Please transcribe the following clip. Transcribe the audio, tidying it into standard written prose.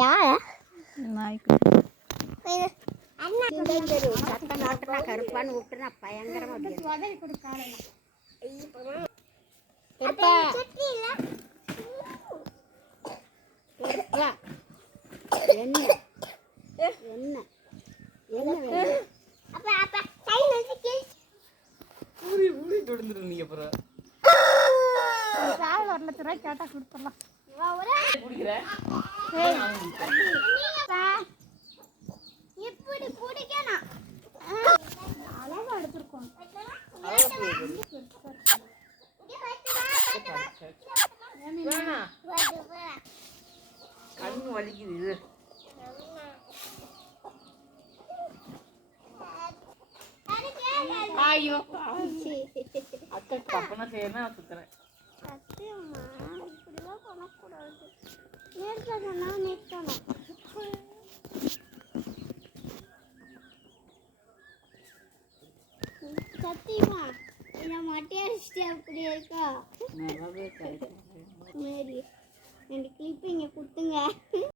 யார் நாய்க்கு சத்தம் நாட்டுனா கருப்பான்னு விட்டுனா பயங்கரமா என்ன என்ன என்ன வேணும் ஒரு லட்ச ரூபாய் கேட்டா கொடுத்துடலாம். இப்படி பிடிக்கணும் அழகா எடுத்துருக்கோம். கண்ணு வலிக்குது. ஐயோ அத்தை தப்பனா செய்யணும் சுத்துறேன். சத்தியமா இப்படிலாம் பண்ணக்கூடாது. நேர்த்தனா நிற்கணும். சத்தியமா என்ன மட்டை அடிச்சுட்டு அப்படி இருக்கா? மேரி ரெண்டு கிளிப்பிங்க கொடுத்துங்க.